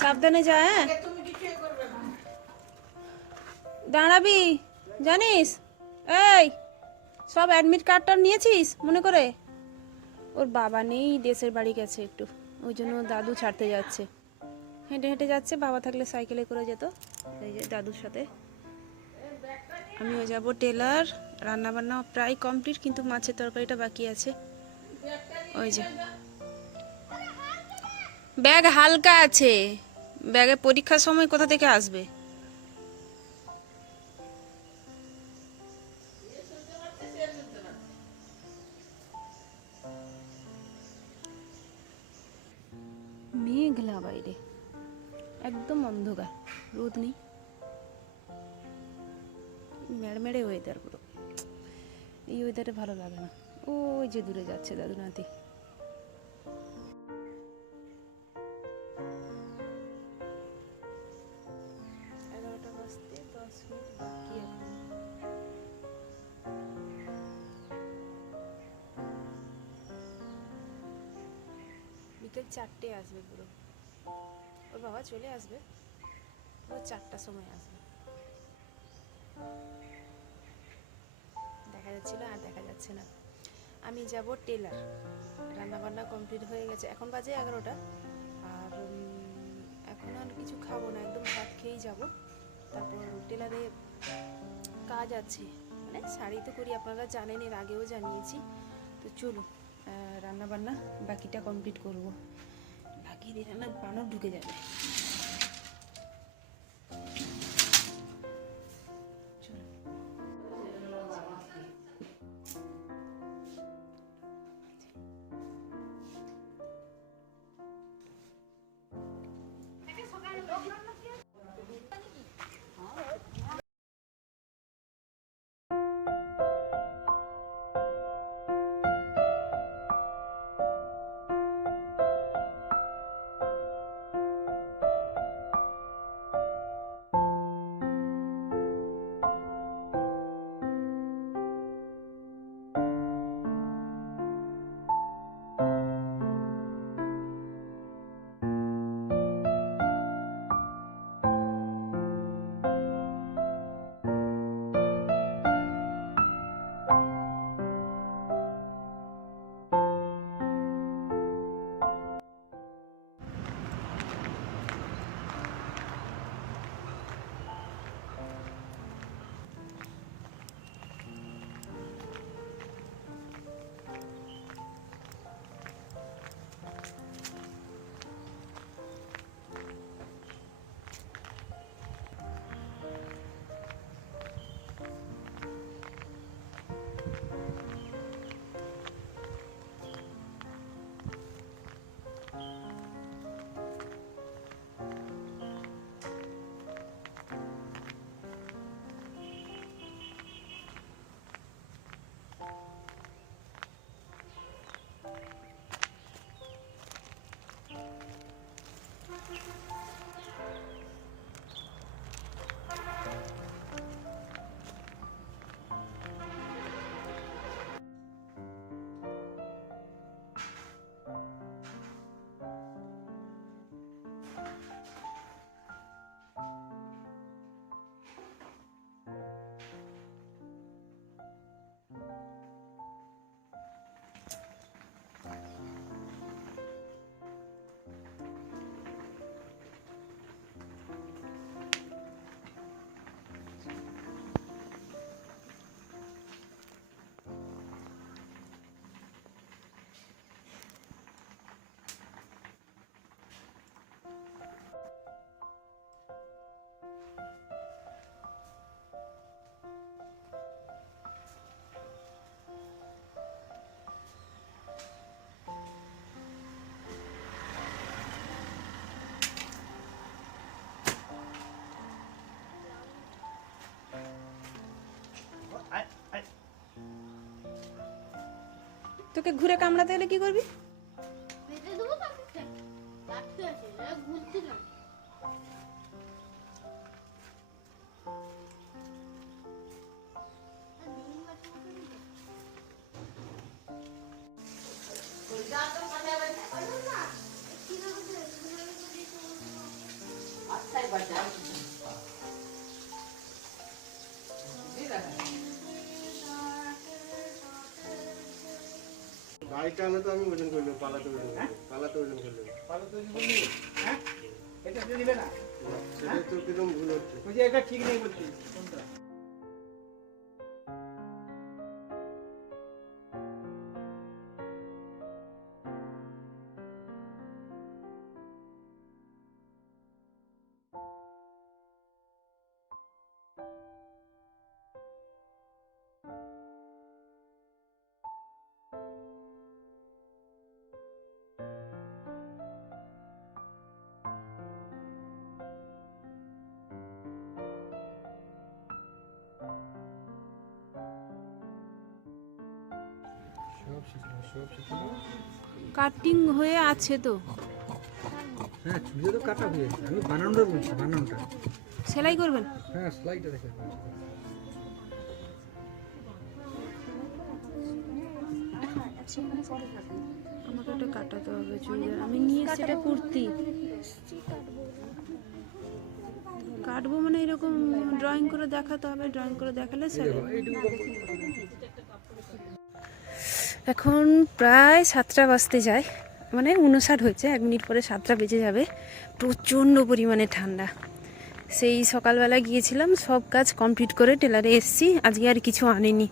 সাবধানে যা। হ্যাঁ দাঁড়াবি জানিস। এই সব অ্যাডমিট কার্ডটা নিয়েছিস মনে করে? ওর বাবা নেই, দেশের বাড়ি গেছে একটু, ওই জন্য দাদু ছাড়তে যাচ্ছে। হেঁটে হেঁটে যাচ্ছে, বাবা থাকলে সাইকেলে করে যেত। এই যে দাদুর সাথে আমিও যাব। টেলার রান্নাবান্না প্রায় কমপ্লিট, কিন্তু মাছের তরকারিটা বাকি আছে। ওই যে ব্যাগ হালকা আছে, ব্যাগে পরীক্ষার সময় কোথা থেকে আসবে? মেঘলা বাইরে, একদম অন্ধকার, রোদ নেই, মেড়মেড়ে ওয়েদার পুরো। এই ওয়েদারে ভালো লাগে না। ওই যে দূরে যাচ্ছে দাদু নাতি। বিকেল 4টে আসবে পুরো, ওর বাবা চলে আসবে পুরো 4টার সময় আসবে। দেখা যাচ্ছিল আর দেখা যাচ্ছে না। আমি যাব টেলার, রান্নাবান্না কমপ্লিট হয়ে গেছে, এখন বাজে 11টা। আর এখন আর কিছু খাবো না, একদম ভাত খেয়েই যাব। তারপর টেলারে কাজ আছে, মানে শাড়ি তো করি, আপনারা জানেন, এর আগেও জানিয়েছি। তো চলো রান্নাবান্না বাকিটা কমপ্লিট করব, বাকি দিয়ে রান্না বানর ঢুকে যাবে। তোকে ঘুরে কামড়াতে গেলে কি করবি? এটা আমি তো আমি ওজন করলাম, পালাতে ওজন করলাম, পালাতে ওজন করলাম। পালাতে ওজন করলি? হ্যাঁ? এটা দিয়ে দিবে না? সেটা তো কিরকম ভুল হচ্ছে। ওই যে এটা ঠিক নেই বলছিস, কোনটা? সব শিখলো, সব শিখলো। কাটিং হয়ে আছে তো, হ্যাঁ, চুলে তো কাটা হয়েছে। আমি বানানোটা বলছি, বানানোটা। সেলাই করবেন? হ্যাঁ, স্লাইডটা দেখে বলছি। আমাকে একটা কাটাতে হবে চুড়িদার, আমি নিয়ে সেটা কুর্তি কাটবো, মানে এরকম ড্রয়িং করে দেখাতে হবে, ড্রয়িং করে দেখালে সেলাই। এইটুকু এখন প্রায় 7টা বাজতে যায়, মানে 59 হয়েছে, 1 মিনিট পরে 7টা বেজে যাবে। প্রচণ্ড পরিমাণে ঠান্ডা। সেই সকালবেলা গিয়েছিলাম, সব কাজ কমপ্লিট করে টেলারে এসেছি। আজকে আর কিছু আনিনি,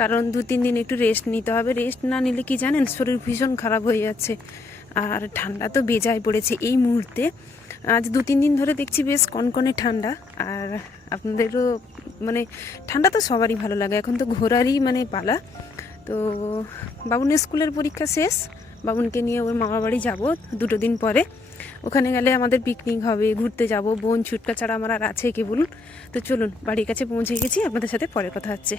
কারণ 2-3 দিন একটু রেস্ট নিতে হবে। রেস্ট না নিলে কি জানেন, শরীর ভীষণ খারাপ হয়ে যাচ্ছে। আর ঠান্ডা তো বেজায় পড়েছে এই মুহূর্তে। আজ 2-3 দিন ধরে দেখছি বেশ কনকনে ঠান্ডা। আর আপনাদেরও মানে ঠান্ডা তো সবারই ভালো লাগে, এখন তো ঘোরারই মানে পালা। তো বাবুনের স্কুলের পরীক্ষা শেষ, বাবুনকে নিয়ে ওর মামার বাড়ি যাবো 2 দিন পরে। ওখানে গেলে আমাদের পিকনিক হবে, ঘুরতে যাব। বোন ছুটকা ছাড়া আমার আর আছে কি বলুন। তো চলুন, বাড়ির কাছে পৌঁছে গেছি, আপনাদের সাথে পরে কথা হচ্ছে।